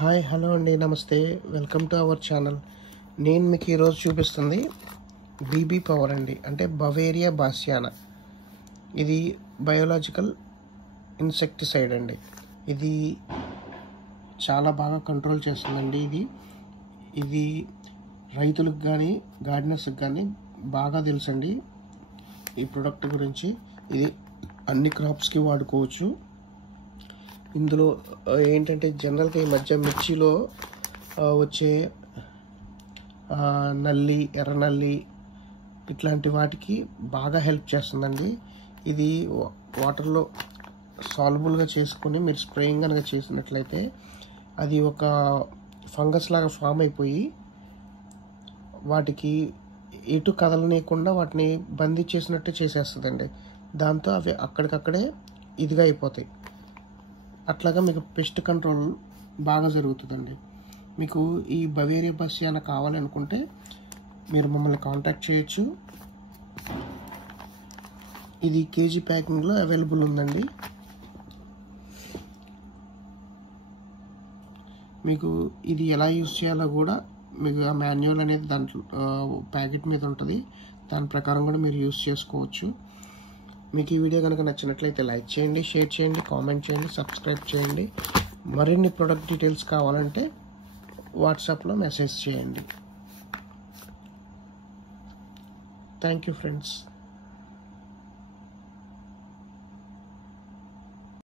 Hi hello అండి, నమస్తే, welcome to our channel. నేను మీకు ఈరోజు చూపిస్తుంది బీబీ పవర్ అండి, అంటే బవేరియా బాసియానా. ఇది బయోలాజికల్ ఇన్సెక్టిసైడ్ అండి. ఇది చాలా బాగా కంట్రోల్ చేస్తుందండి. ఇది రైతులకు కానీ గార్డెనర్స్కి కానీ బాగా తెలుసండి ఈ ప్రోడక్ట్ గురించి. ఇది అన్ని క్రాప్స్కి వాడుకోవచ్చు. ఇందులో ఏంటంటే జనరల్గా ఈ మధ్య మిర్చిలో వచ్చే నల్లి, ఎర్ర నల్లి ఇట్లాంటి వాటికి బాగా హెల్ప్ చేస్తుందండి. ఇది వాటర్లో సాల్బుల్గా చేసుకొని మీరు స్ప్రేయింగ్ కనుక చేసినట్లయితే అది ఒక ఫంగస్ లాగా ఫామ్ అయిపోయి వాటికి ఎటు కదలనీయకుండా వాటిని బంధించేసినట్టు చేసేస్తుందండి. దాంతో అవి అక్కడికక్కడే ఇదిగా అయిపోతాయి. అట్లాగా మీకు పెస్ట్ కంట్రోల్ బాగా జరుగుతుందండి. మీకు ఈ బవేరియా బాసియానా కావాలనుకుంటే మీరు మమ్మల్ని కాంటాక్ట్ చేయొచ్చు. ఇది కేజీ ప్యాకింగ్లో అవైలబుల్ ఉందండి. మీకు ఇది ఎలా యూజ్ చేయాలో కూడా మీకు ఆ మాన్యువల్ అనేది దాంట్లో ప్యాకెట్ మీద ఉంటుంది. దాని ప్రకారం కూడా మీరు యూజ్ చేసుకోవచ్చు. మీకు ఈ వీడియో కనుక నచ్చినట్లయితే లైక్ చేయండి, షేర్ చేయండి, కామెంట్ చేయండి, సబ్స్క్రైబ్ చేయండి. మరిన్ని ప్రొడక్ట్ డీటెయిల్స్ కావాలంటే వాట్సాప్లో మెసేజ్ చేయండి. Thank you friends.